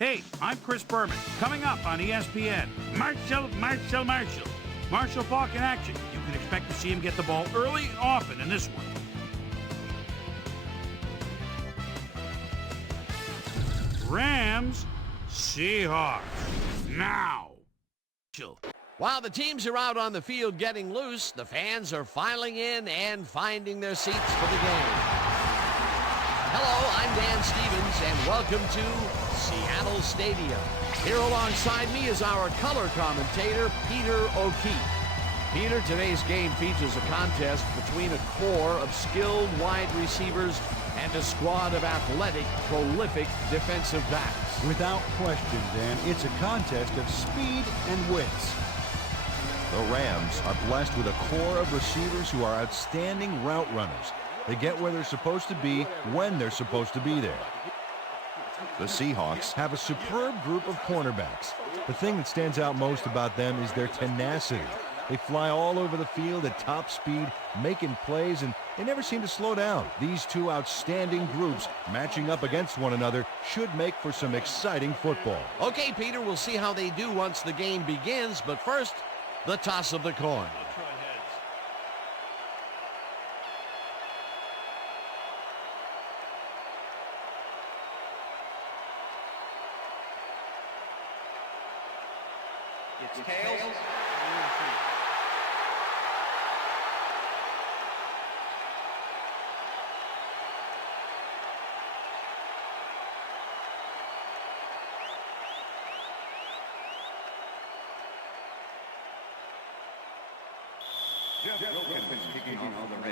Hey, I'm Chris Berman. Coming up on ESPN, Marshall Faulk in action. You can expect to see him get the ball early and often in this one. Rams, Seahawks. Now. While the teams are out on the field getting loose, the fans are filing in and finding their seats for the game. Hello, I'm Dan Stevens, and welcome to Seattle Stadium. Here alongside me is our color commentator, Peter O'Keefe. Peter, today's game features a contest between a core of skilled wide receivers and a squad of athletic, prolific defensive backs. Without question, Dan, it's a contest of speed and wits. The Rams are blessed with a core of receivers who are outstanding route runners. They get where they're supposed to be when they're supposed to be there. The Seahawks have a superb group of cornerbacks. The thing that stands out most about them is their tenacity. They fly all over the field at top speed, making plays, and they never seem to slow down. These two outstanding groups matching up against one another should make for some exciting football. Okay, Peter, we'll see how they do once the game begins, but first, the toss of the coin. It's tails.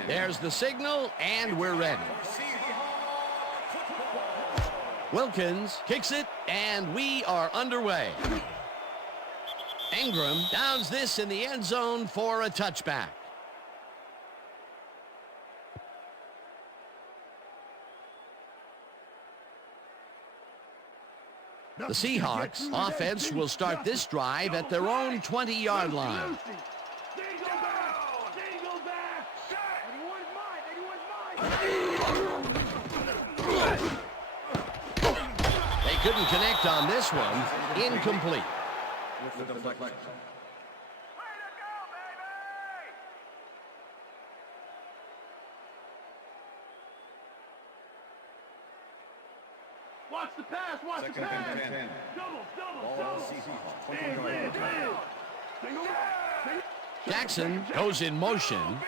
There's the signal, and we're ready. Wilkins kicks it, and we are underway. Ingram downs this in the end zone for a touchback. The Seahawks offense will start this drive at their own 20-yard line. They couldn't connect on this one. Incomplete. Watch the pass, watch the pass. Double. Jackson goes in motion.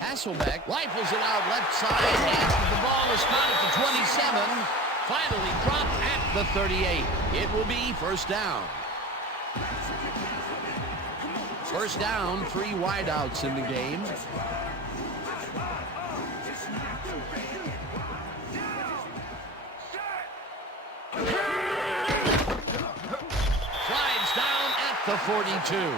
Hasselbeck rifles it out left side, and the ball is caught at the 27. Finally dropped at the 38. It will be first down. First down, 3 wideouts in the game. Slides down at the 42.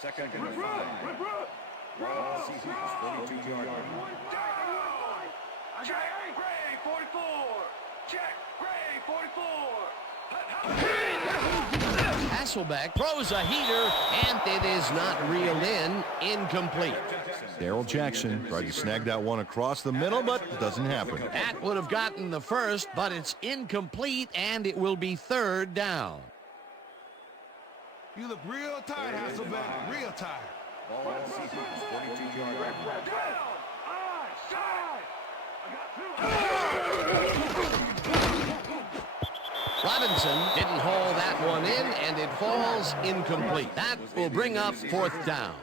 Second and 5. Seahawks 42-yard line. Check, Gray, 44. Check, Gray, 44. Hasselbeck throws a heater, and it is not reeled in. Incomplete. Darrell Jackson tried to snag that one across the middle, but it doesn't happen. That would have gotten the first, but it's incomplete, and it will be third down. You look real tired, Hasselbeck. Real tired. Ball Seahawks 42-yard line. Robinson didn't haul that one in, and it falls incomplete. That will bring up fourth down.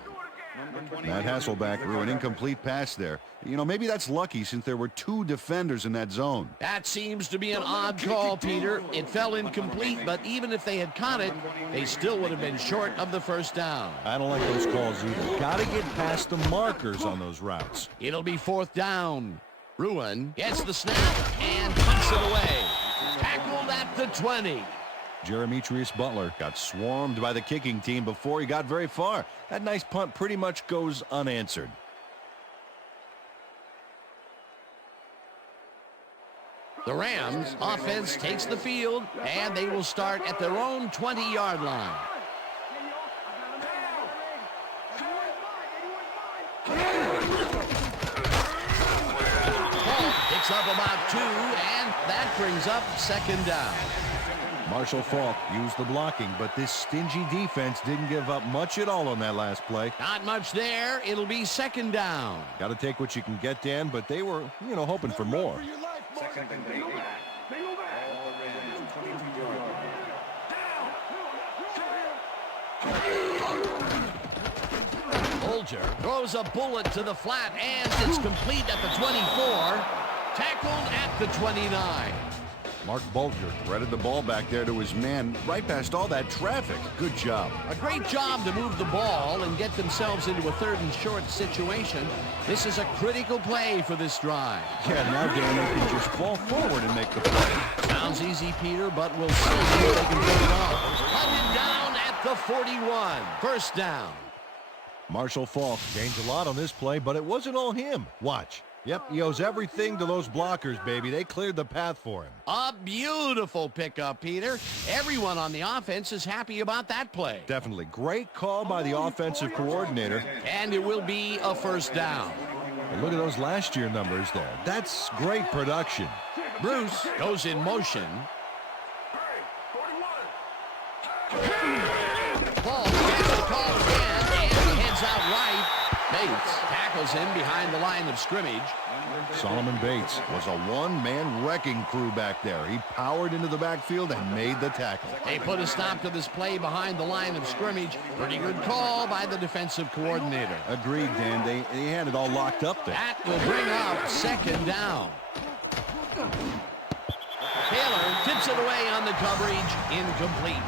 Matt Hasselbeck threw an incomplete pass there. You know, maybe that's lucky since there were 2 defenders in that zone. That seems to be an odd call, Peter. It fell incomplete, but even if they had caught it, they still would have been short of the first down. I don't like those calls either. Got to get past the markers on those routes. It'll be fourth down. Ruin gets the snap and punts it away. Tackled at the 20. Jeremitrius Butler got swarmed by the kicking team before he got very far. That nice punt pretty much goes unanswered. The Rams offense takes the field, and they will start at their own 20-yard line. Picks up about 2, and that brings up second down. Marshall Faulk used the blocking, but this stingy defense didn't give up much at all on that last play. Not much there. It'll be second down. Got to take what you can get, Dan, but they were, hoping for more. Second and 8. Bolger throws a bullet to the flat, and it's complete at the 24. Tackled at the 29. Mark Bolger threaded the ball back there to his man right past all that traffic. Good job. A great job to move the ball and get themselves into a 3rd and short situation. This is a critical play for this drive. Yeah, now Dan, they can just fall forward and make the play. Sounds easy, Peter, but we'll see if they can pull it off. Hunted down at the 41. First down. Marshall Faulk gained a lot on this play, but it wasn't all him. Watch. Yep, he owes everything to those blockers, baby. They cleared the path for him. A beautiful pickup, Peter. Everyone on the offense is happy about that play. Definitely. Great call by the offensive coordinator. And it will be a first down. And look at those last year numbers there. That's great production. Bruce goes in motion. Paul gets the call again, and he heads out right. Bates tackles him behind the line of scrimmage. Solomon Bates was a one-man wrecking crew back there. He powered into the backfield and made the tackle. They put a stop to this play behind the line of scrimmage. Pretty good call by the defensive coordinator. Agreed, Dan. They had it all locked up there. That will bring up second down. Taylor tips it away on the coverage. Incomplete.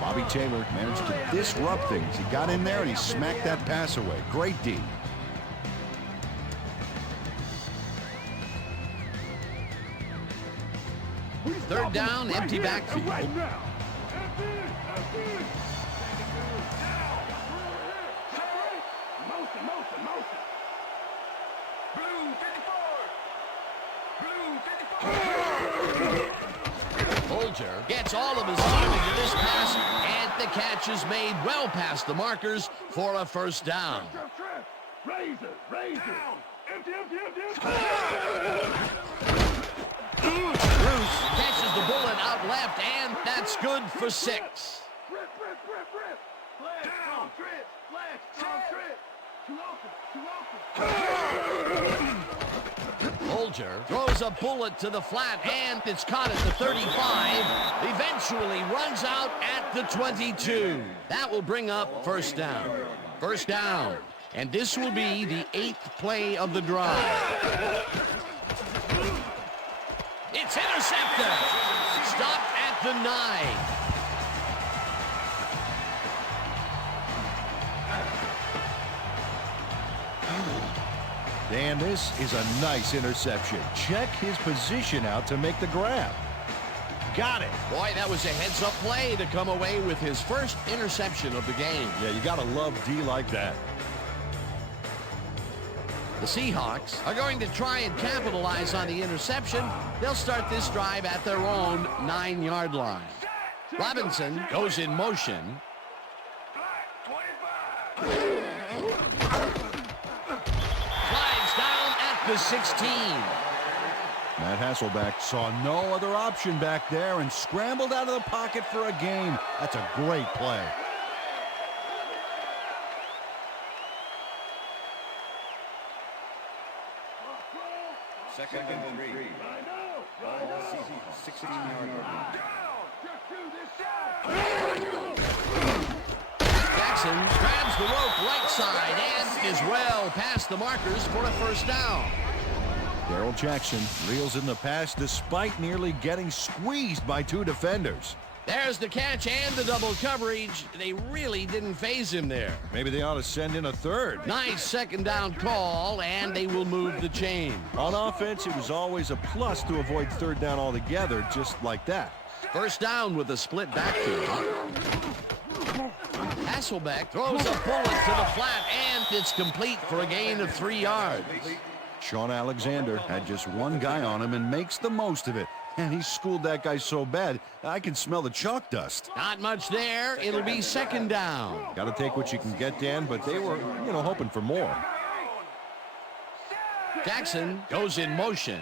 Bobby Taylor managed to disrupt things. He got in there and he smacked that pass away. Great D. Third down, empty backfield. Bolger gets all of his time into this pass, and the catch is made well past the markers for a first down. Raise it. Empty. Bruce catches the bullet out left, and that's good for 6. Rip. Flex, strong trip. Too open. Bolger throws a bullet to the flat, and it's caught at the 35. Eventually runs out at the 22. That will bring up first down. First down. And this will be the 8th play of the drive. It's intercepted. Stopped at the 9. Dan, this is a nice interception. Check his position out to make the grab. Got it. Boy, that was a heads-up play to come away with his first interception of the game. Yeah, you got to love D like that. The Seahawks are going to try and capitalize on the interception. They'll start this drive at their own 9-yard line. Robinson goes in motion. Slides down at the 16. Matt Hasselbeck saw no other option back there and scrambled out of the pocket for a gain. That's a great play. Second and 3. 16-yard line. Jackson grabs the rope right side and is well past the markers for a first down. Darrell Jackson reels in the pass despite nearly getting squeezed by 2 defenders. There's the catch and the double coverage. They really didn't phase him there. Maybe they ought to send in a third. Nice second down call, and they will move the chain. On offense, it was always a plus to avoid third down altogether, just like that. First down with a split backfield. Hasselbeck throws a bullet to the flat, and it's complete for a gain of 3 yards. Sean Alexander had just one guy on him and makes the most of it. And he schooled that guy so bad, I can smell the chalk dust. Not much there. It'll be second down. Got to take what you can get, Dan, but they were, hoping for more. Jackson goes in motion.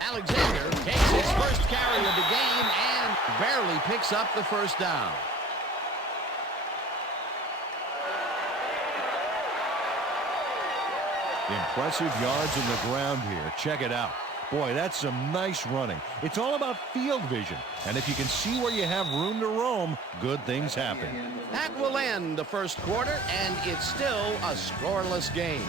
Alexander takes his first carry of the game and barely picks up the first down. Impressive yards in the ground here. Check it out. Boy, that's some nice running. It's all about field vision. And if you can see where you have room to roam, good things happen. That will end the first quarter, and it's still a scoreless game.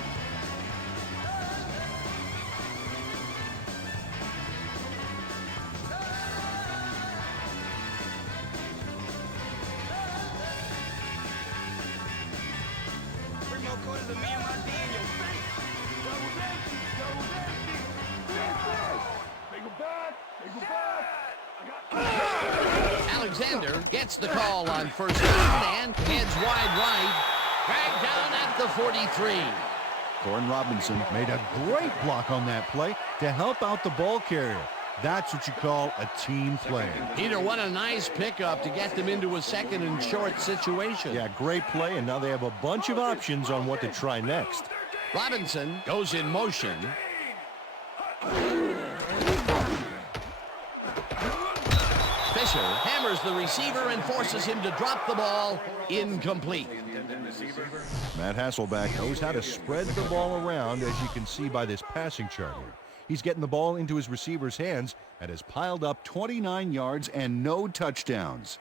Alexander gets the call on first down and heads wide right. Dragged down at the 43. Thornton Robinson made a great block on that play to help out the ball carrier. That's what you call a team play. Peter, what a nice pickup to get them into a second and short situation. Yeah, great play, and now they have a bunch of options on what to try next. Robinson goes in motion. Fisher hammers the receiver and forces him to drop the ball. Incomplete. Matt Hasselbeck knows how to spread the ball around, as you can see by this passing chart here. He's getting the ball into his receiver's hands and has piled up 29 yards and no touchdowns.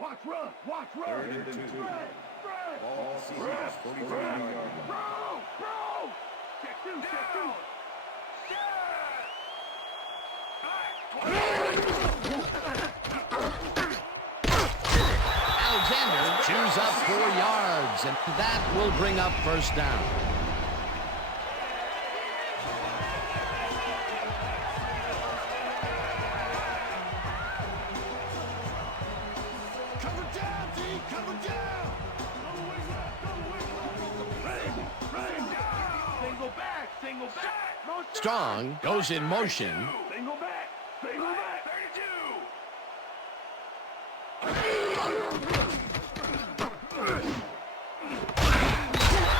Watch run. Watch run. Third and 2. Ball Seahawks 45-yard line. Bro. Check two. Alexander chews up 4 yards, and that will bring up first down. Cover down, D. Cover down. Single back. Strong goes in motion. Single back. 32.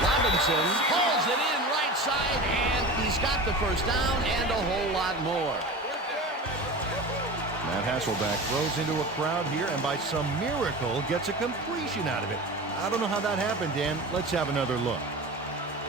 Robinson pulls it in right side, and he's got the first down and a whole lot more. Matt Hasselbeck throws into a crowd here and by some miracle gets a completion out of it. I don't know how that happened, Dan. Let's have another look.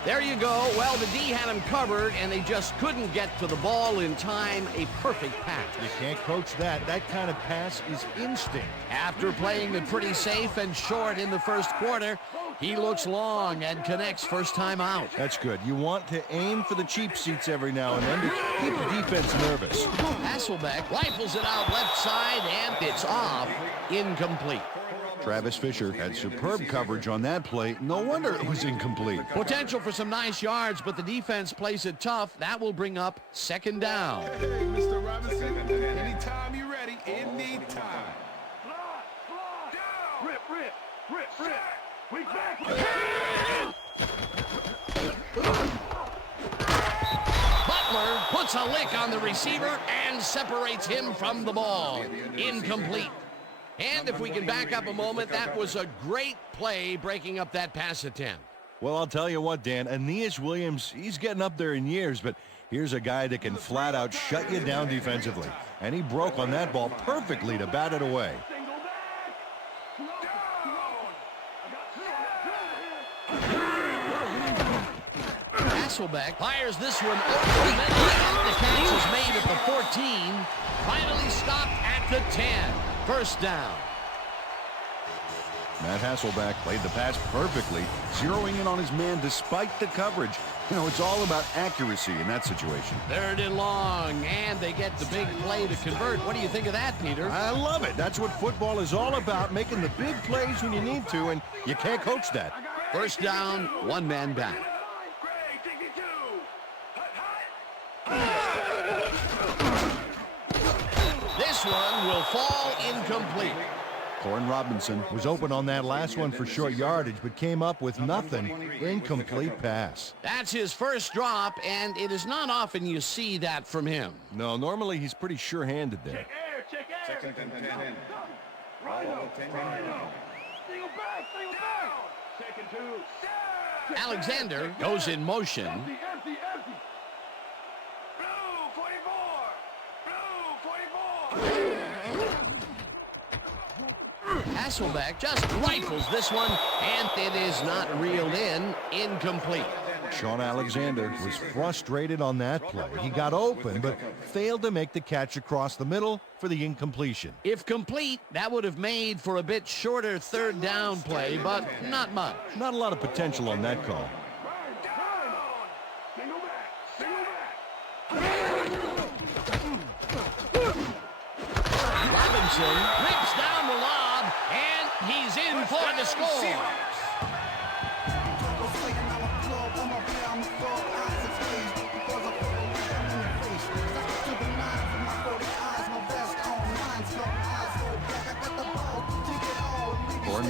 There you go. Well, the D had him covered, and they just couldn't get to the ball in time. A perfect pass. You can't coach that. That kind of pass is instinct. After playing it pretty safe and short in the first quarter, he looks long and connects first time out. That's good. You want to aim for the cheap seats every now and then to keep the defense nervous. Hasselbeck rifles it out left side, and it's off. Incomplete. Travis Fisher had superb coverage on that play. No wonder it was incomplete. Potential for some nice yards, but the defense plays it tough. That will bring up second down. Hey, Mr. Robinson, anytime you're ready, anytime. Rip. We back. Butler puts a lick on the receiver and separates him from the ball. Incomplete. And if we can back up a moment, that was a great play breaking up that pass attempt. Well, I'll tell you what, Dan, Aeneas Williams, he's getting up there in years, but here's a guy that can flat out shut you down defensively. And he broke on that ball perfectly to bat it away. Hasselbeck fires this one over the middle, and the catch is made at the 14. Finally stopped at the 10. First down. Matt Hasselbeck played the pass perfectly, zeroing in on his man despite the coverage. You know, it's all about accuracy in that situation. Third and long, and they get the big play to convert. What do you think of that, Peter? I love it. That's what football is all about, making the big plays when you need to, and you can't coach that. First down, one man back. This one will fall incomplete. Thornton Robinson was open on that last one for short yardage, but came up with nothing. Incomplete pass. That's his first drop, and it is not often you see that from him. No, normally he's pretty sure-handed there. Check air. Second and 10. Right Ball up. 10-yard line. Single back. Second two. Alexander goes in motion. Empty. Blue 44. Hasselbeck just rifles this one, and it is not reeled in. Incomplete. Sean Alexander was frustrated on that play. He got open, but failed to make the catch across the middle for the incompletion. If complete, that would have made for a bit shorter third down play, but not much. Not a lot of potential on that call. Robinson rips down the lob, and he's in for the score.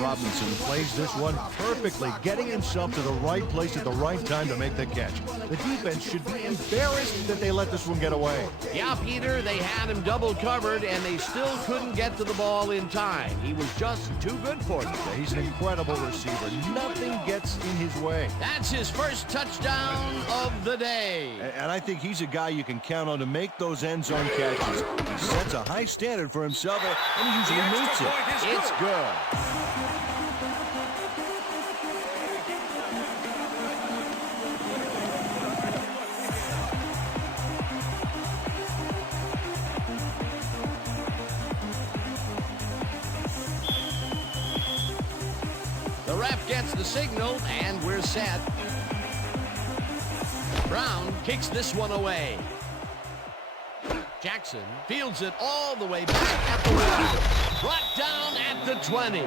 Robinson plays this one perfectly, getting himself to the right place at the right time to make the catch. The defense should be embarrassed that they let this one get away. Yeah, Peter, they had him double covered, and they still couldn't get to the ball in time. He was just too good for them. Yeah, he's an incredible receiver. Nothing gets in his way. That's his first touchdown of the day. And I think he's a guy you can count on to make those end zone catches. He sets a high standard for himself, and he usually meets it. It's good. The ref gets the signal, and we're set. Brown kicks this one away. Jackson fields it all the way back at the 1. Brought down at the 20.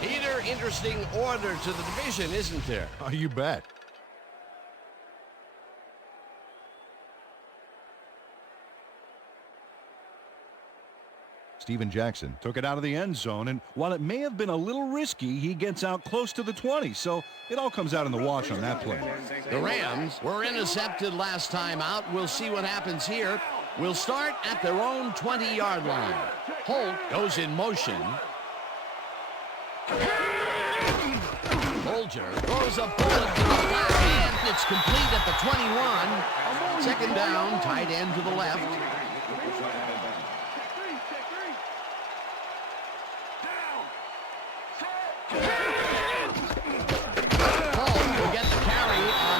Peter, interesting order to the division, isn't there? Oh, you bet. Steven Jackson took it out of the end zone, and while it may have been a little risky, he gets out close to the 20, so it all comes out in the wash on that play. The Rams were intercepted last time out. We'll see what happens here. We'll start at their own 20-yard line. Holt goes in motion. Bolger throws a bullet to the flat hand. It's complete at the 21. Second down, tight end to the left.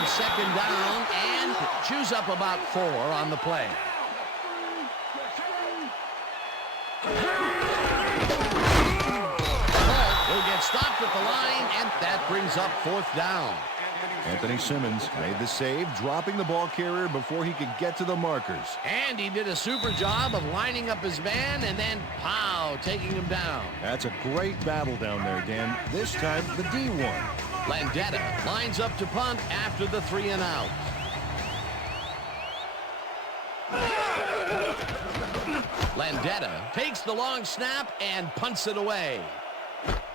Second down, and chews up about 4 on the play. He'll get stopped at the line, and that brings up 4th down. Anthony Simmons made the save, dropping the ball carrier before he could get to the markers. And he did a super job of lining up his man and then, pow, taking him down. That's a great battle down there, Dan. This time, the D won. Landetta lines up to punt after the 3 and out. Landetta takes the long snap and punts it away.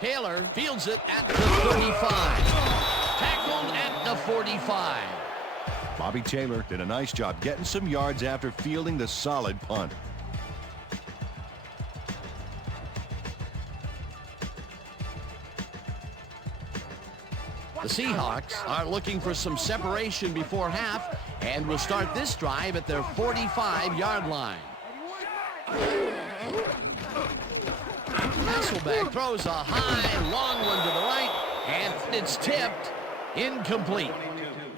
Taylor fields it at the 35. Tackled at the 45. Bobby Taylor did a nice job getting some yards after fielding the solid punt. The Seahawks are looking for some separation before half and will start this drive at their 45-yard line. Hasselbeck throws a high, long one to the right, and it's tipped incomplete.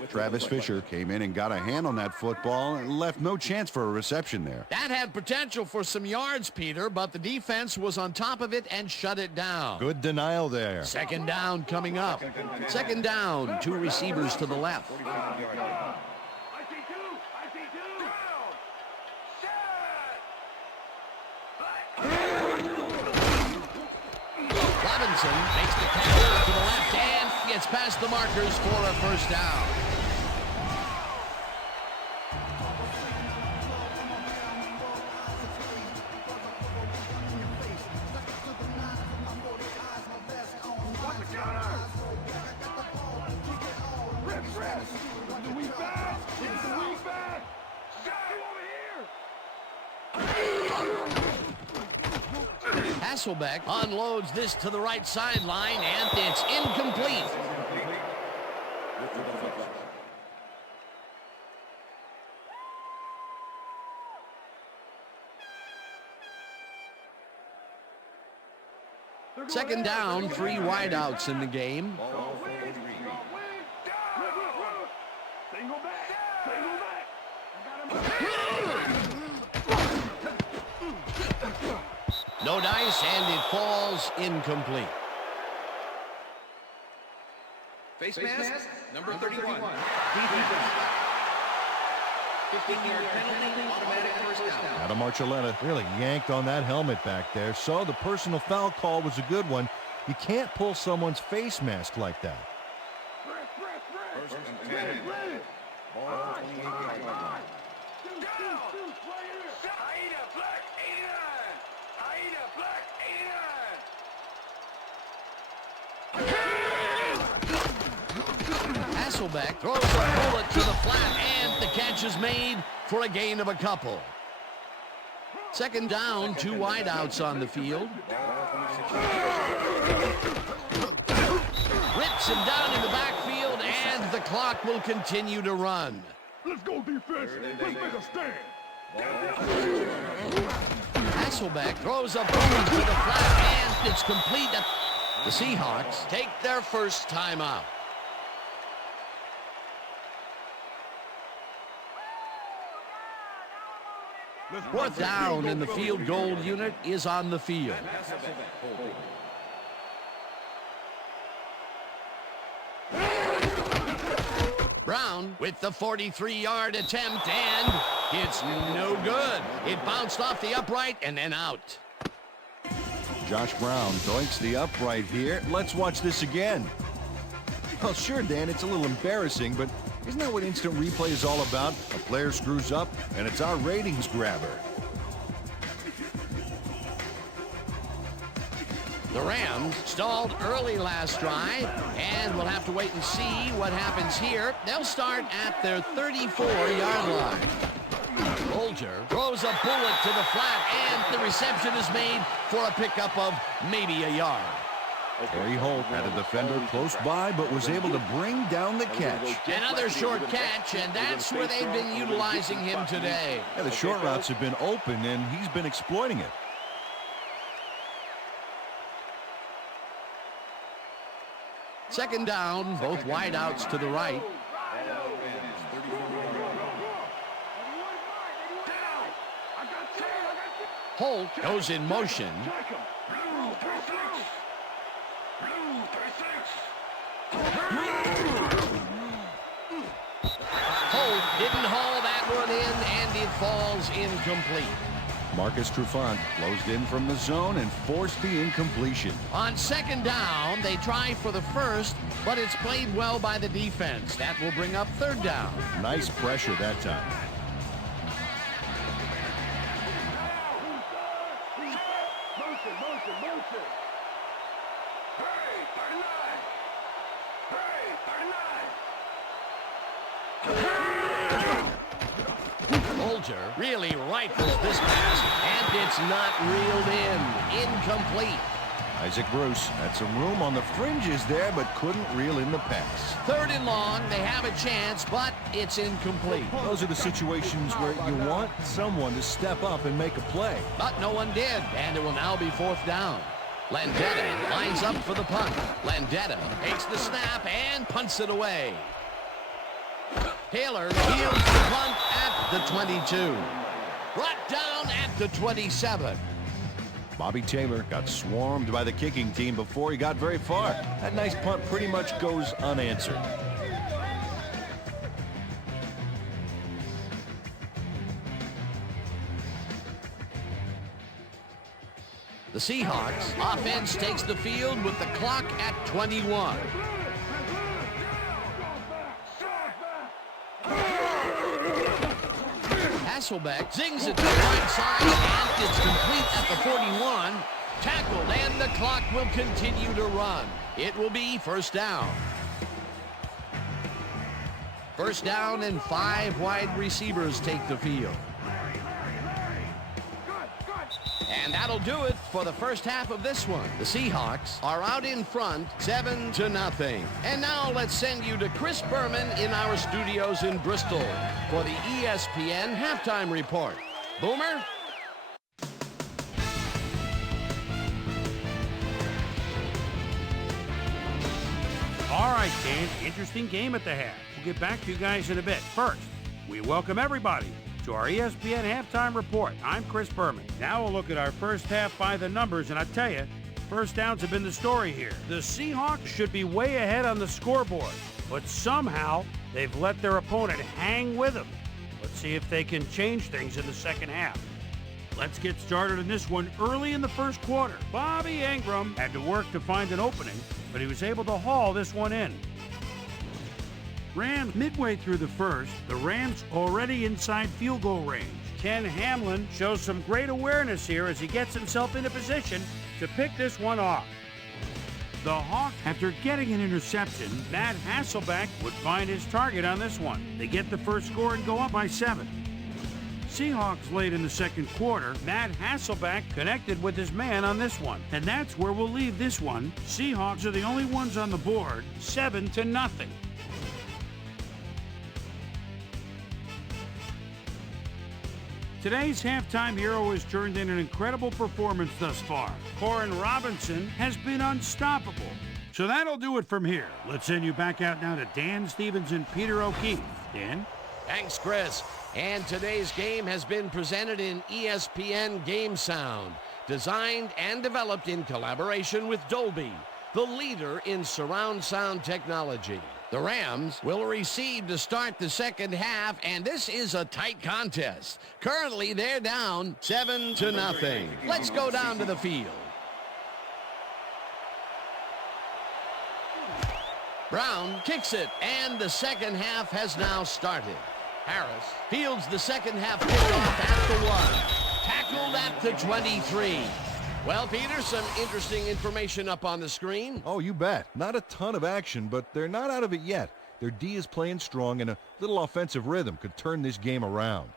Travis Fisher came in and got a hand on that football and left no chance for a reception there. That had potential for some yards, Peter, but the defense was on top of it and shut it down. Good denial there. Second down coming up. Second down, 2 receivers to the left. Robinson makes the catch to the left and gets past the markers for a first down. Hasselbeck unloads this to the right sideline, and it's incomplete. Second down, 3 wideouts in the game. Single back. Single back. No dice, and it falls incomplete. Face mask, number 31. Defense. 15-yard penalty, automatic first down. Adam Archuleta really yanked on that helmet back there, so the personal foul call was a good one. You can't pull someone's face mask like that. First and 10. Ball 28-yard line. Hasselbeck throws a bullet to the flat, and the catch is made for a gain of a couple. Second down, 2 wideouts on the field. Rips him down in the backfield, and the clock will continue to run. Let's go defense. Let's make a stand. Hasselbeck throws a bullet to the flat, and it's complete. The Seahawks take their first timeout. Fourth down, and the field goal unit is on the field. Brown with the 43-yard attempt, and it's no good. It bounced off the upright and then out. Josh Brown doinks the upright here. Let's watch this again. Well, sure, Dan, it's a little embarrassing, but isn't that what instant replay is all about? A player screws up, and it's our ratings grabber. The Rams stalled early last drive, and we'll have to wait and see what happens here. They'll start at their 34-yard line. Bolger throws a bullet to the flat, and the reception is made for a pickup of maybe a yard. Terry Holt had a defender close by, but was able to bring down the catch. Another short catch, and that's where they've been utilizing him today. Yeah, the short routes have been open, and he's been exploiting it. Second down, both wideouts to the right. Holt goes in motion. Holt didn't haul that one in, and it falls incomplete. Marcus Trufant closed in from the zone and forced the incompletion. On second down, they try for the first, but it's played well by the defense. That will bring up third down. Nice pressure that time. Bolger really rifles this pass, and it's not reeled in. Incomplete. Isaac Bruce had some room on the fringes there, but couldn't reel in the pass. Third and long, they have a chance, but it's incomplete. Those are the situations where you want someone to step up and make a play. But no one did, and it will now be fourth down. Landetta lines up for the punt. Landetta takes the snap and punts it away. Taylor fields the punt at the 22. Brought down at the 27. Bobby Taylor got swarmed by the kicking team before he got very far. That nice punt pretty much goes unanswered. The Seahawks offense takes the field with the clock at 21. Hasselbeck zings it to the right side, and it's complete at the 41. Tackled, and the clock will continue to run. It will be first down. First down, and 5 wide receivers take the field. And that'll do it for the first half of this one. The Seahawks are out in front, 7-0. And now let's send you to Chris Berman in our studios in Bristol for the ESPN Halftime Report. Boomer? All right, Dan, interesting game at the half. We'll get back to you guys in a bit. First, we welcome everybody to our ESPN Halftime Report. I'm Chris Berman. Now we'll look at our first half by the numbers, and I tell you, first downs have been the story here. The Seahawks should be way ahead on the scoreboard, but somehow they've let their opponent hang with them. Let's see if they can change things in the second half. Let's get started in this one early in the first quarter. Bobby Ingram had to work to find an opening, but he was able to haul this one in. Rams midway through the first, the Rams already inside field goal range. Ken Hamlin shows some great awareness here as he gets himself into position to pick this one off. The Hawks, after getting an interception, Matt Hasselbeck would find his target on this one. They get the first score and go up by 7. Seahawks late in the second quarter, Matt Hasselbeck connected with his man on this one. And that's where we'll leave this one. Seahawks are the only ones on the board, 7-0. Today's halftime hero has turned in an incredible performance thus far. Corin Robinson has been unstoppable. So that'll do it from here. Let's send you back out now to Dan Stevens and Peter O'Keefe. Dan? Thanks, Chris. And today's game has been presented in ESPN Game Sound, designed and developed in collaboration with Dolby, the leader in surround sound technology. The Rams will receive to start the second half, and this is a tight contest. Currently, they're down 7-0. Let's go down to the field. Brown kicks it, and the second half has now started. Harris fields the second half kickoff at the 1. Tackled at the 23. Well, Peter, some interesting information up on the screen. Oh, you bet. Not a ton of action, but they're not out of it yet. Their D is playing strong, and a little offensive rhythm could turn this game around.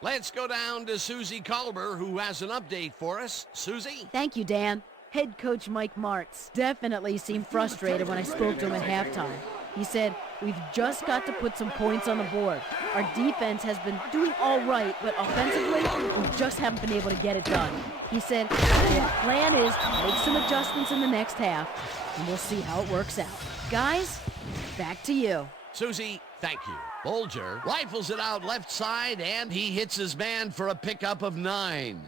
Let's go down to Susie Colber, who has an update for us. Susie? Thank you, Dan. Head coach Mike Martz definitely seemed frustrated when I spoke to him at halftime. He said, "We've just got to put some points on the board. Our defense has been doing all right, but offensively, we just haven't been able to get it done." He said, "The plan is to make some adjustments in the next half, and we'll see how it works out." Guys, back to you. Susie, thank you. Bolger rifles it out left side, and he hits his man for a pickup of 9.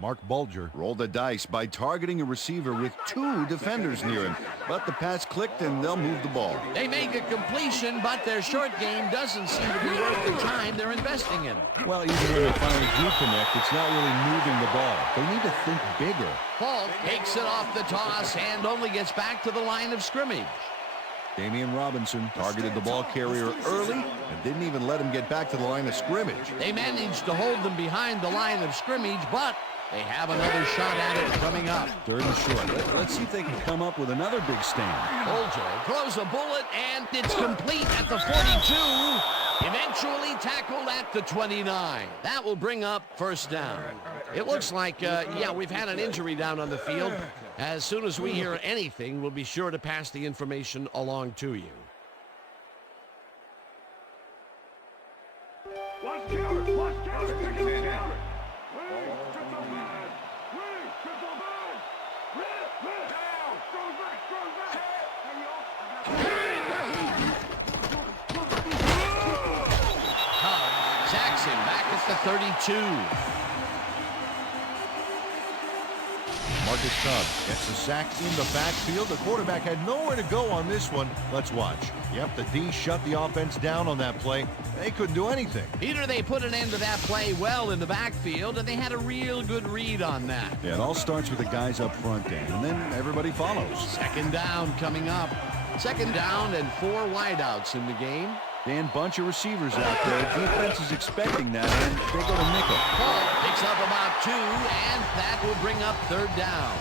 Mark Bulger rolled the dice by targeting a receiver with 2 defenders near him. But the pass clicked, and they'll move the ball. They make a completion, but their short game doesn't seem to be worth the time they're investing in it. Well, even when they finally do connect, it's not really moving the ball. They need to think bigger. Falk takes it off the toss and only gets back to the line of scrimmage. Damian Robinson targeted the ball carrier early and didn't even let him get back to the line of scrimmage. They managed to hold them behind the line of scrimmage, but they have another shot at it coming up. 3rd and short. Let's see if they can come up with another big stand. Bolger throws a bullet, and it's complete at the 42. Eventually tackled at the 29. That will bring up first down. It looks like, we've had an injury down on the field. As soon as we hear anything, we'll be sure to pass the information along to you. Watch counter! Watch counter! Pick up the counter! Jackson back at the 32. Marcus Tubb gets a sack in the backfield. The quarterback had nowhere to go on this one. Let's watch. Yep, the D shut the offense down on that play. They couldn't do anything. Peter, they put an end to that play well in the backfield, and they had a real good read on that. Yeah, it all starts with the guys up front, Dan, and then everybody follows. Second down coming up. Second down and 4 wideouts in the game. Dan, bunch of receivers out there. Defense is expecting that, and they go to nickel. Falk picks up about 2, and that will bring up 3rd down.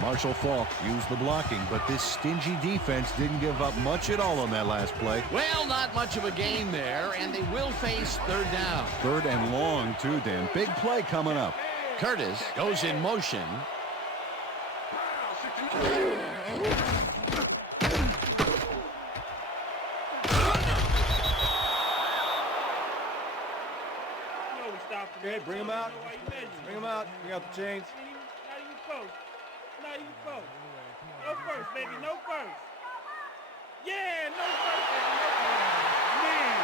Marshall Falk used the blocking, but this stingy defense didn't give up much at all on that last play. Well, not much of a gain there, and they will face 3rd down. 3rd and long, too, Dan. Big play coming up. Curtis goes in motion. Okay, bring him out. Bring him out. Bring out the chains. Not even close. Not even close. No first, baby. No first. Yeah, no first, baby. No first. Man.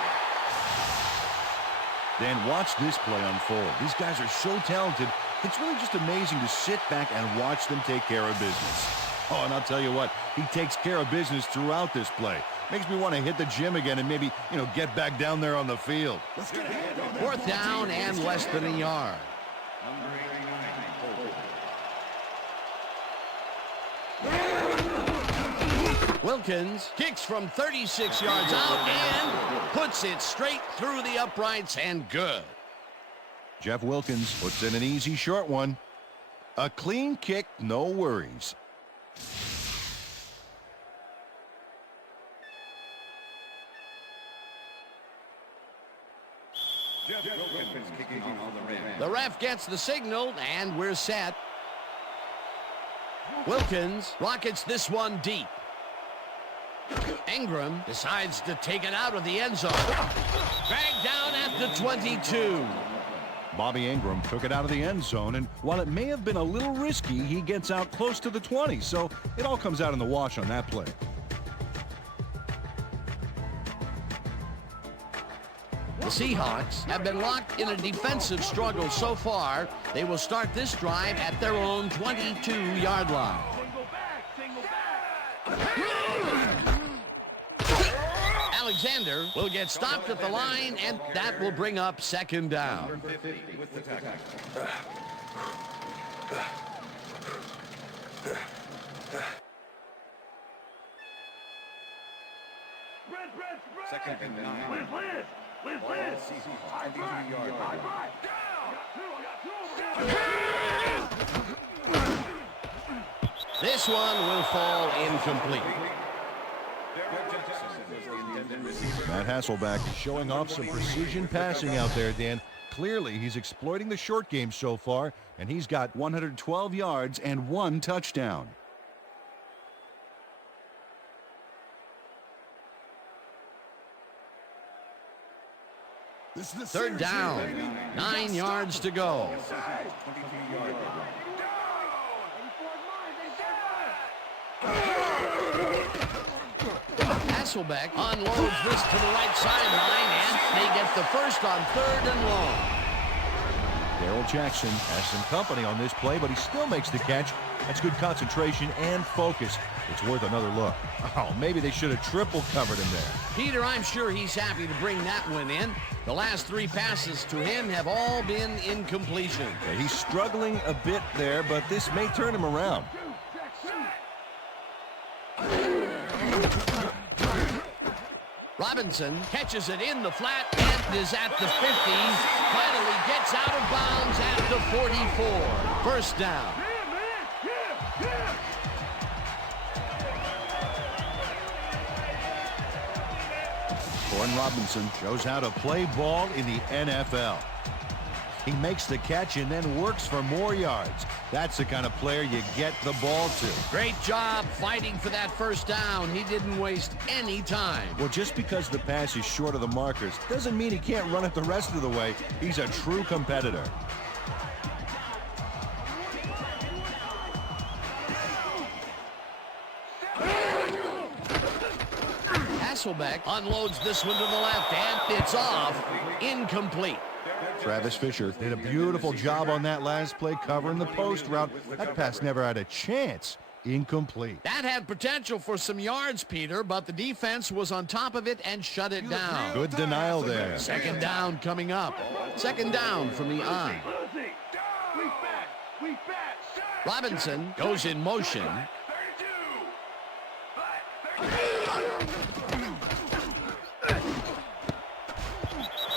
Dan, watch this play unfold. These guys are so talented, it's really just amazing to sit back and watch them take care of business. Oh, and I'll tell you what, he takes care of business throughout this play. Makes me want to hit the gym again and maybe, get back down there on the field. Fourth down and less than a yard. Wilkins kicks from 36 yards out and puts it straight through the uprights and good. Jeff Wilkins puts in an easy short one. A clean kick, no worries. The ref gets the signal, and we're set. Wilkins rockets this one deep. Ingram decides to take it out of the end zone. Dragged down at the 22. Bobby Ingram took it out of the end zone, and while it may have been a little risky, he gets out close to the 20, so it all comes out in the wash on that play. The Seahawks have been locked in a defensive struggle so far. They will start this drive at their own 22-yard line. Alexander will get stopped at the line, and that will bring up second down. Second and 9. This one will fall incomplete. Matt Hasselbeck is showing off some precision passing out there, Dan. Clearly, he's exploiting the short game so far, and he's got 112 yards and 1 touchdown. Third down, 9 yards to go. Hasselbeck unloads this to the right sideline, and they get the first on 3rd and long. Darrell Jackson has some company on this play, but he still makes the catch. That's good concentration and focus. It's worth another look. Oh, maybe they should have triple covered him there. Peter, I'm sure he's happy to bring that one in. The last 3 passes to him have all been incompletion. Yeah, he's struggling a bit there, but this may turn him around. Robinson catches it in the flat and is at the 50. Finally gets out of bounds at the 44. First down. Gordon Robinson shows how to play ball in the NFL. He makes the catch and then works for more yards. That's the kind of player you get the ball to. Great job fighting for that first down. He didn't waste any time. Well, just because the pass is short of the markers doesn't mean he can't run it the rest of the way. He's a true competitor. Hasselbeck unloads this one to the left, and it's off. Incomplete. Travis Fisher did a beautiful job on that last play covering the post route. That pass never had a chance. Incomplete. That had potential for some yards, Peter, but the defense was on top of it and shut it down. Good denial there. Second down coming up. Second down from the I. Robinson goes in motion.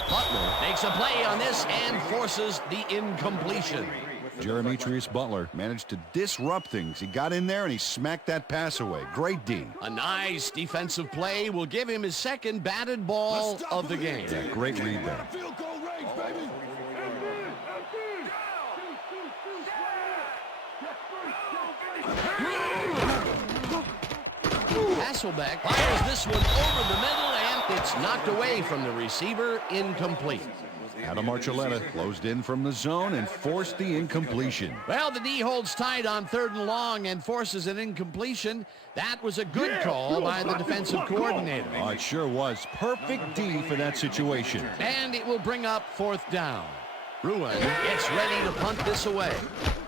Butler makes a play on this and forces the incompletion. Jeremitrius Butler managed to disrupt things. He got in there and he smacked that pass away. Great D. A nice defensive play will give him his second batted ball of the game. Yeah, great read there. Hasselbeck fires this one over the middle, and it's knocked away from the receiver, incomplete. Adam Archuleta closed in from the zone and forced the incompletion. Well, the D holds tight on 3rd and long and forces an incompletion. That was a good call by the defensive coordinator. Oh, it sure was. Perfect D for that situation. And it will bring up 4th down. Ruin gets ready to punt this away.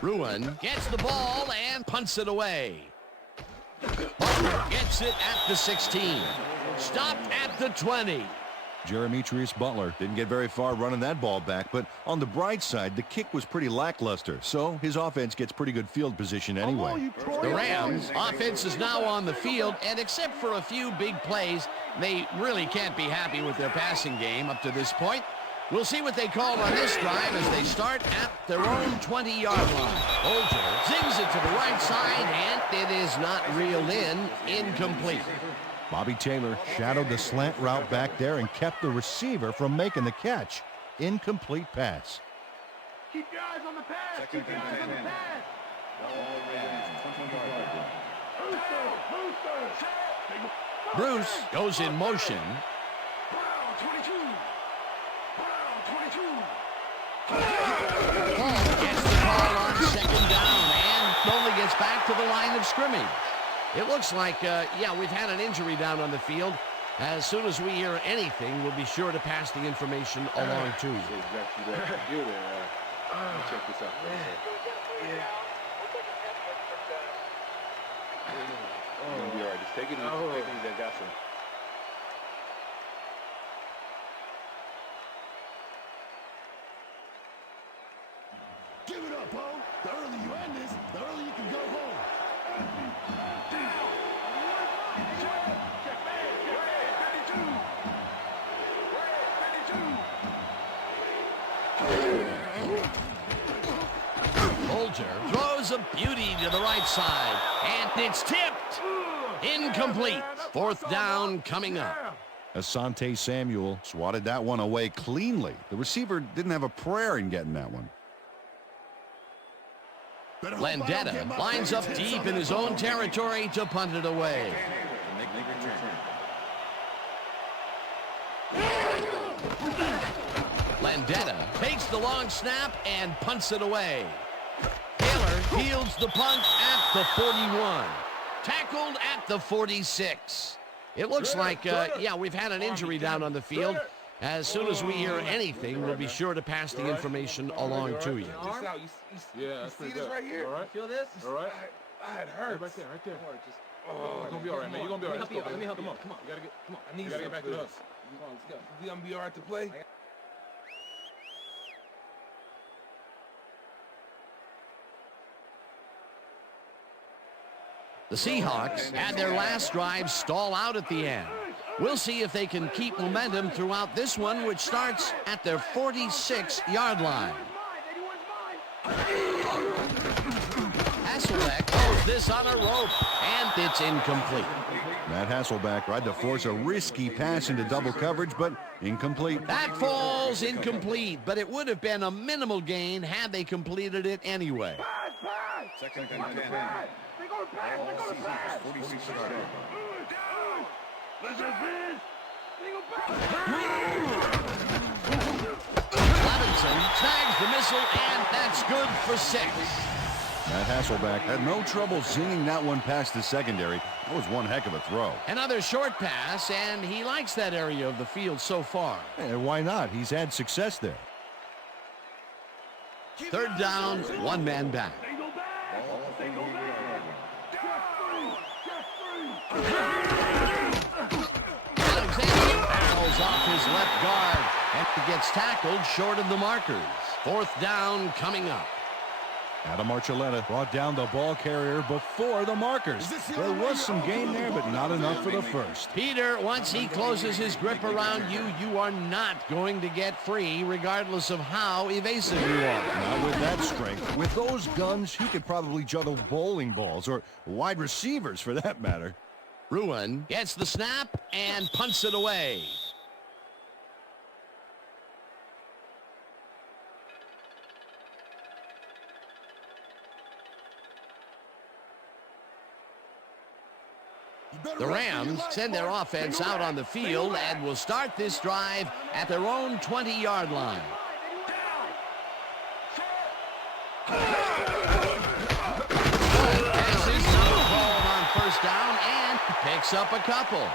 Ruin gets the ball and punts it away. Butler gets it at the 16. Stopped at the 20. Jeremitrius Butler didn't get very far running that ball back, but on the bright side, the kick was pretty lackluster, so his offense gets pretty good field position anyway. The Rams' offense is now on the field, and except for a few big plays, they really can't be happy with their passing game up to this point. We'll see what they call on this drive as they start at their own 20-yard line. Olger zings it to the right side, and it is not reeled in, incomplete. Bobby Taylor shadowed the slant route back there and kept the receiver from making the catch. Incomplete pass. Keep your eyes on the pass. Keep your eyes on the pass. Bruce goes in motion. Gets the call on 2nd down and only gets back to the line of scrimmage. It looks like, we've had an injury down on the field. As soon as we hear anything, we'll be sure to pass the information along to you. Check this out. You're gonna be all right. Just take it easy. Take it easy. I got some. Give it up, Bo. The earlier you end this, the earlier you can go home. Olger throws a beauty to the right side, and it's tipped. Incomplete. 4th down coming up. Asante Samuel swatted that one away cleanly. The receiver didn't have a prayer in getting that one. Landetta lines up deep in his own territory to punt it away. Landetta takes the long snap and punts it away. Taylor fields the punt at the 41. Tackled at the 46. It looks like, we've had an injury down on the field. As soon as we hear anything, we'll be sure to pass the information along to you. Yeah, that's pretty good. Right here? All right. Feel this? All right. It hurts. Right there, right there. Oh, you're gonna be all right, man. You're gonna be all right. Let me help you. Come on. You gotta get. Come on. I need you. Gotta get back to us. Come on, let's go. You gonna be all right to play? The Seahawks had their last drive stall out at the end. We'll see if they can keep momentum throughout this one, which starts at their 46-yard line. Hasselbeck throws this on a rope, and it's incomplete. Matt Hasselbeck tried to force a risky pass into double coverage, but incomplete. That falls incomplete, but it would have been a minimal gain had they completed it anyway. Second and 10. They're going to pass. They're going to pass. 46 yards. Levinson snags the missile, and that's good for 6. Matt Hasselbeck had no trouble zinging that one past the secondary. That was one heck of a throw. Another short pass, and he likes that area of the field so far. And why not? He's had success there. 3rd down, 1 man back. Alexander barrels off his left guard and gets tackled short of the markers. 4th down coming up. Adam Archuleta brought down the ball carrier before the markers. There was some gain there, but not enough for the first. Peter, once he closes his grip around you, you are not going to get free, regardless of how evasive you are. Not with that strength. With those guns, he could probably juggle bowling balls, or wide receivers for that matter. Ruin gets the snap and punts it away. The Rams send their offense out on the field and will start this drive at their own 20-yard line. Passes no ball on first down and picks up a couple.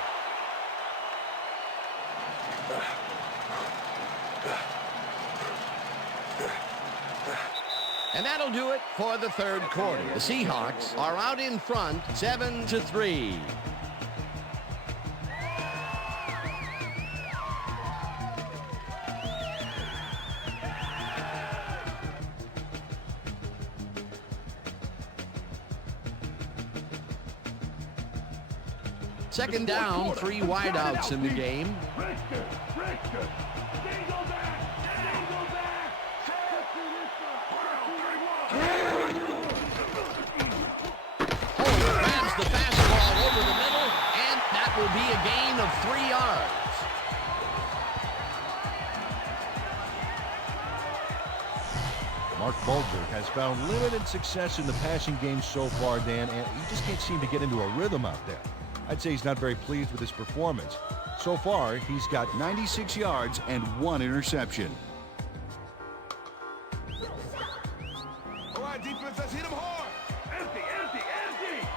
And that'll do it for the third quarter. The Seahawks are out in front, 7-3. Second down, 3 wideouts in the game. Grabs the fastball over the middle, and that will be a gain of 3 yards. Mark Bulger has found limited success in the passing game so far, Dan, and he just can't seem to get into a rhythm out there. I'd say he's not very pleased with his performance. So far, he's got 96 yards and 1 interception. All right, defense, let's hit him hard. Empty, empty, empty.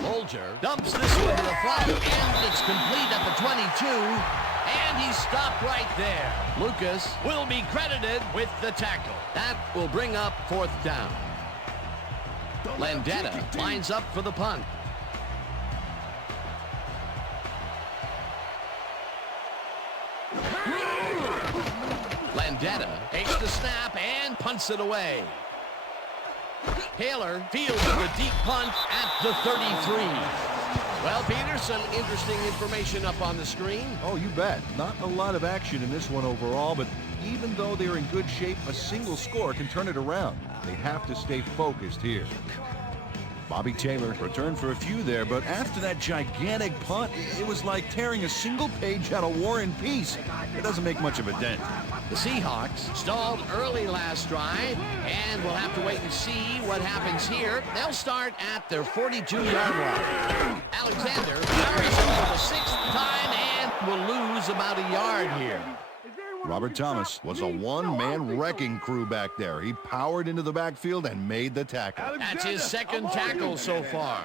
Bulger dumps this one to the front, and it's complete at the 22, and he's stopped right there. Lucas will be credited with the tackle. That will bring up 4th down. Landetta lines up for the punt. Landetta takes the snap and punts it away. Taylor fields the deep punt at the 33. Well, Peter, some interesting information up on the screen. Oh, you bet. Not a lot of action in this one overall, but even though they're in good shape, a single score can turn it around. They have to stay focused here. Bobby Taylor returned for a few there, but after that gigantic punt, it was like tearing a single page out of War and Peace. It doesn't make much of a dent. The Seahawks stalled early last drive, and we'll have to wait and see what happens here. They'll start at their 42-yard line. Alexander carries him for the 6th time and will lose about a yard here. Robert Thomas was a one-man wrecking crew back there. He powered into the backfield and made the tackle. That's his 2nd tackle so far.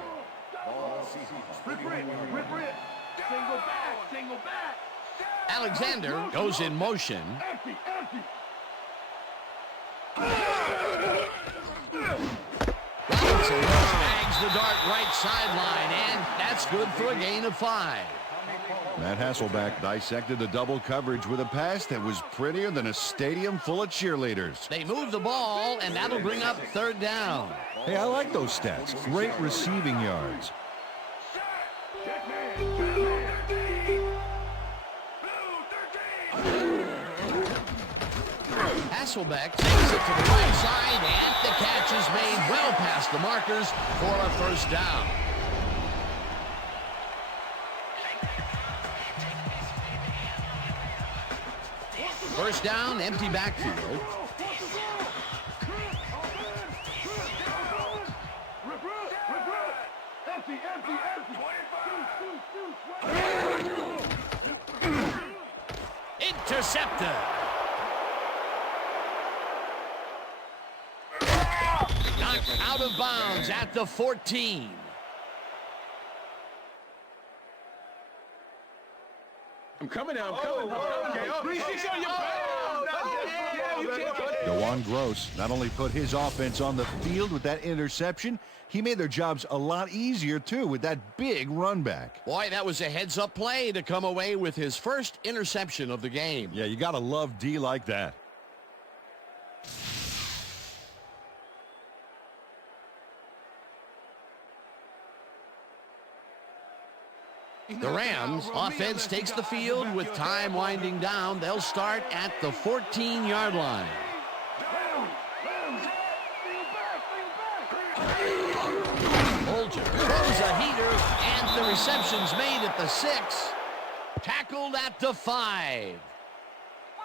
Rip. Single back. Alexander goes in motion. Empty. Robinson snags the dart right sideline, and that's good for a gain of 5. Matt Hasselbeck dissected the double coverage with a pass that was prettier than a stadium full of cheerleaders. They move the ball, and that'll bring up 3rd down. Hey, I like those stats. Great receiving yards. Hasselbeck takes it to the right side, and the catch is made well past the markers for a 1st down. First down, empty backfield. Intercepted. Knocked out of bounds at the 14. I'm coming now. Dewan Gross not only put his offense on the field with that interception, he made their jobs a lot easier, too, with that big run back. Boy, that was a heads-up play to come away with his first interception of the game. Yeah, you got to love D like that. The Rams offense takes the field with time winding down. They'll start at the 14-yard line. Bulger throws a heater, and the reception's made at the 6. Tackled at the 5.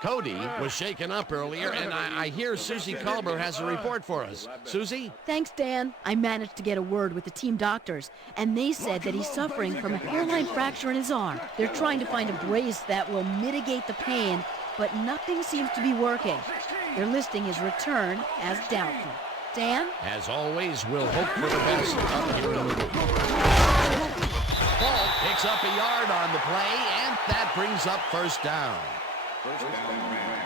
Cody was shaken up earlier, and I hear Susie Culber has a report for us. Susie? Thanks, Dan. I managed to get a word with the team doctors, and they said that he's suffering from a hairline fracture in his arm. They're trying to find a brace that will mitigate the pain, but nothing seems to be working. They're listing his return as doubtful. Dan? As always, we'll hope for the best up here in the booth. Ball picks up a yard on the play, and that brings up first down. First down, Rams.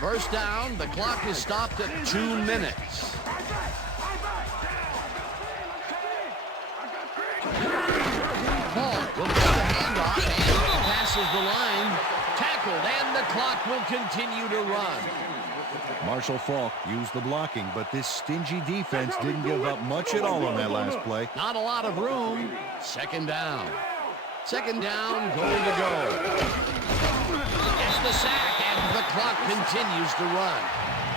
First down, the clock is stopped at 2 minutes. Ball will get the handoff and passes the line. Tackled, and the clock will continue to run. Marshall Faulk used the blocking, but this stingy defense didn't give up much at all on that last play. Not a lot of room. Second down. Second down, goal to go. It's the sack, and the clock continues to run.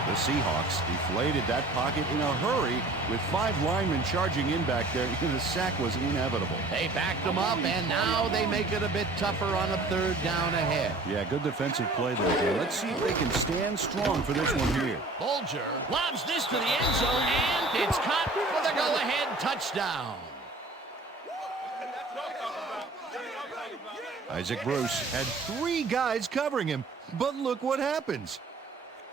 The Seahawks deflated that pocket in a hurry with 5 linemen charging in back there. The sack was inevitable. They backed them up, and now they make it a bit tougher on a third down ahead. Yeah, good defensive play there. Let's see if they can stand strong for this one here. Bulger lobs this to the end zone, and it's caught for the go-ahead touchdown. Isaac Bruce had 3 guys covering him, but look what happens.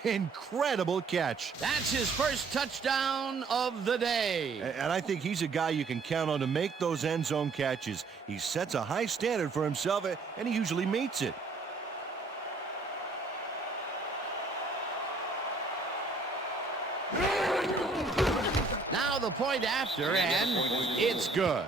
Incredible catch. That's his first touchdown of the day. And I think he's a guy you can count on to make those end zone catches. He sets a high standard for himself, and he usually meets it. Now the point after, and it's good.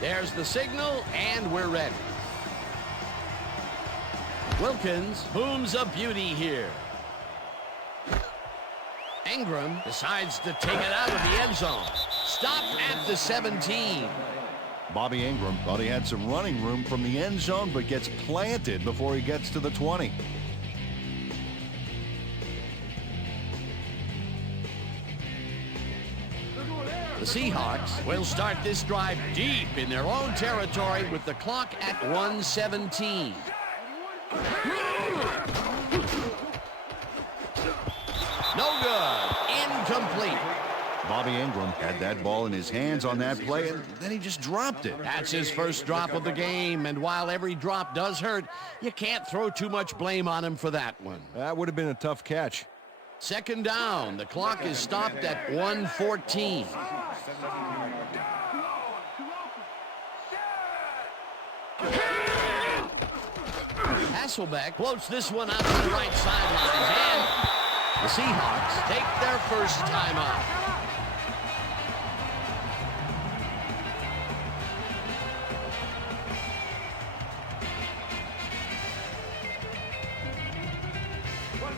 There's the signal, and we're ready. Wilkins booms a beauty here. Ingram decides to take it out of the end zone. Stopped at the 17. Bobby Ingram thought he had some running room from the end zone, but gets planted before he gets to the 20. The Seahawks will start this drive deep in their own territory with the clock at 1:17. No good. Incomplete. Bobby Ingram had that ball in his hands on that play, and then he just dropped it. That's his first drop of the game, and while every drop does hurt, you can't throw too much blame on him for that one. That would have been a tough catch. Second down. The clock is stopped at 1:14. Hasselbeck floats this one out to the right sideline, and the Seahawks take their first timeout.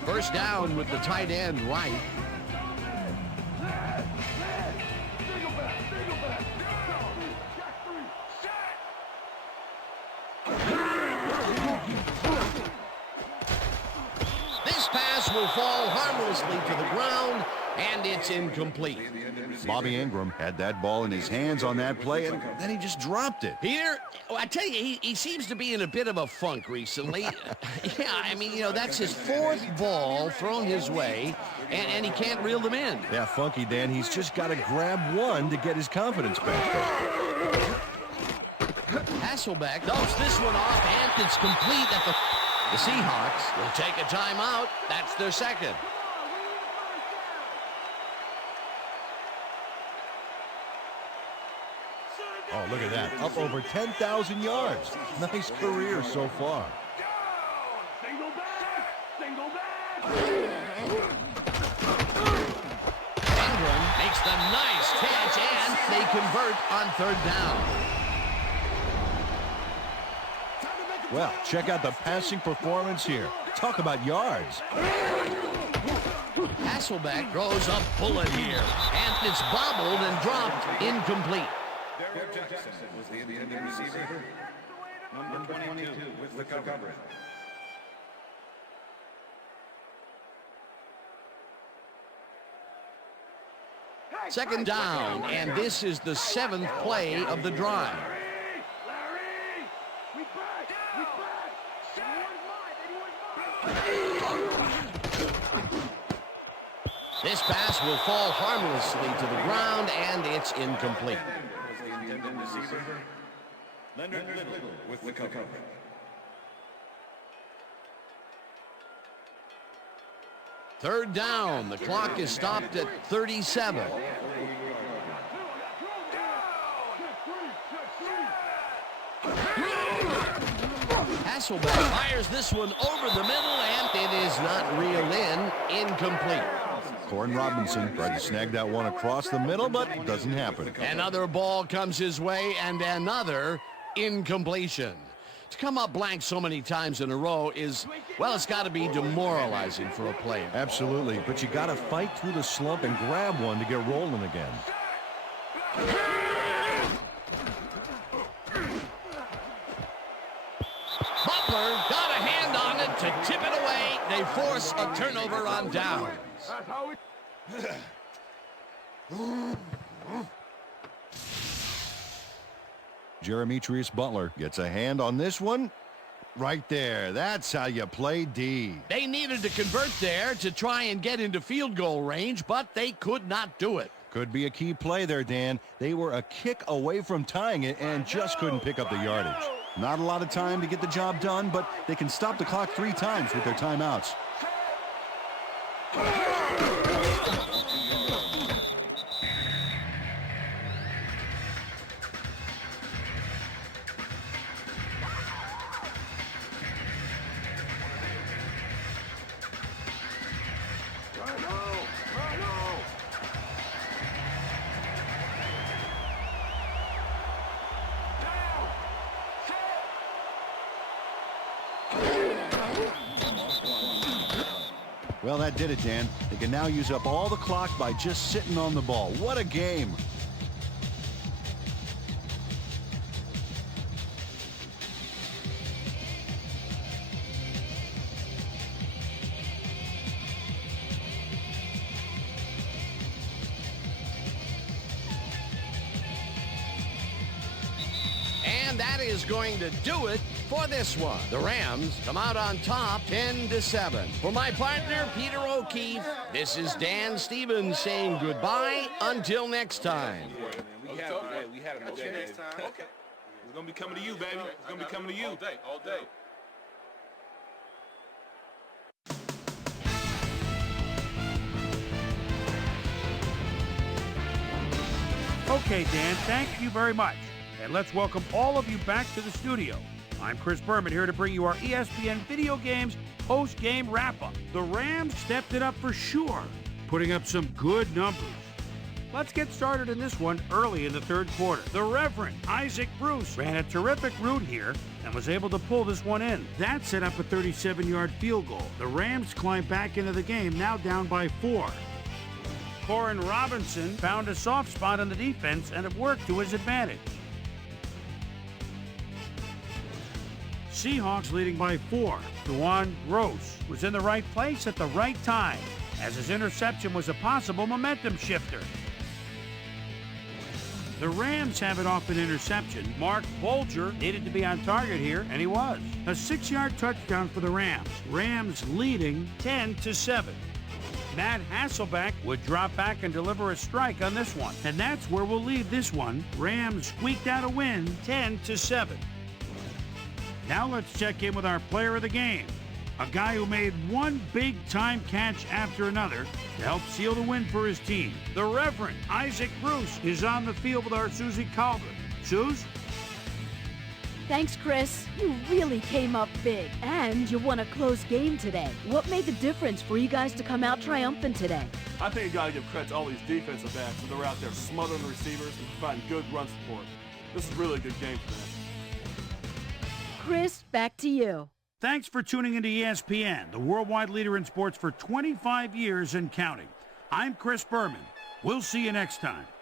First down with the tight end right. This pass will fall harmlessly to the ground, and it's incomplete. Bobby Ingram had that ball in his hands on that play, and then he just dropped it. Peter, I tell you, he seems to be in a bit of a funk recently. Yeah, I mean, that's his 4th ball thrown his way, and he can't reel them in. Yeah, funky, Dan. He's just got to grab one to get his confidence back. Hasselbeck dumps this one off, and it's complete at the... The Seahawks will take a timeout. That's their second. Oh, look at that. Up over 10,000 yards. Nice career so far. Ingram makes the nice catch, and they convert on third down. Well, check out the passing performance here. Talk about yards. Hasselbeck throws a bullet here, and it's bobbled and dropped incomplete. Derek Jackson was the intended receiver. Number 22 with the coverage. Second down, and this is the 7th play of the drive. This pass will fall harmlessly to the ground, and it's incomplete. Was the intended receiver. Leonard Little with the coverage. Third down. The clock is stopped at 37. Hasselbeck fires this one over the middle, and it is not reeled in. Incomplete. Corin Robinson tried to snag that one across the middle, but it doesn't happen. Another ball comes his way, and another incompletion. To come up blank so many times in a row is, well, it's got to be demoralizing for a player. Absolutely, but you got to fight through the slump and grab one to get rolling again. Butler got a hand on it to tip it away. They force a turnover on downs. Jeremitrius Butler gets a hand on this one. Right there. That's how you play D. They needed to convert there to try and get into field goal range, but they could not do it. Could be a key play there, Dan. They were a kick away from tying it and just couldn't pick up the yardage. Not a lot of time to get the job done, but they can stop the clock 3 times with their timeouts. Well, that did it, Dan. They can now use up all the clock by just sitting on the ball. What a game. And that is going to do it for this one. The Rams come out on top 10-7. For my partner, Peter O'Keefe, this is Dan Stevens saying goodbye until next time. We had him next time. Okay. It's going to be coming to you, baby. It's going to be coming to you. All day. Okay, Dan, thank you very much. And let's welcome all of you back to the studio. I'm Chris Berman here to bring you our ESPN Video Games post-game wrap-up. The Rams stepped it up for sure, putting up some good numbers. Let's get started in this one early in the third quarter. The Reverend Isaac Bruce ran a terrific route here and was able to pull this one in. That set up a 37-yard field goal. The Rams climbed back into the game, now down by 4. Corin Robinson found a soft spot on the defense, and it worked to his advantage. Seahawks leading by 4. Juwan Gross was in the right place at the right time, as his interception was a possible momentum shifter. The Rams have it off an interception. Mark Bolger needed to be on target here, and he was. A 6-yard touchdown for the Rams. Rams leading 10-7. Matt Hasselbeck would drop back and deliver a strike on this one. And that's where we'll leave this one. Rams squeaked out a win, 10-7. Now let's check in with our player of the game. A guy who made one big-time catch after another to help seal the win for his team. The Reverend Isaac Bruce is on the field with our Susie Calvin. Suze? Thanks, Chris. You really came up big. And you won a close game today. What made the difference for you guys to come out triumphant today? I think you got to give credit to all these defensive backs that are out there smothering the receivers and providing good run support. This is really a good game for them. Chris, back to you. Thanks for tuning into ESPN, the worldwide leader in sports for 25 years and counting. I'm Chris Berman. We'll see you next time.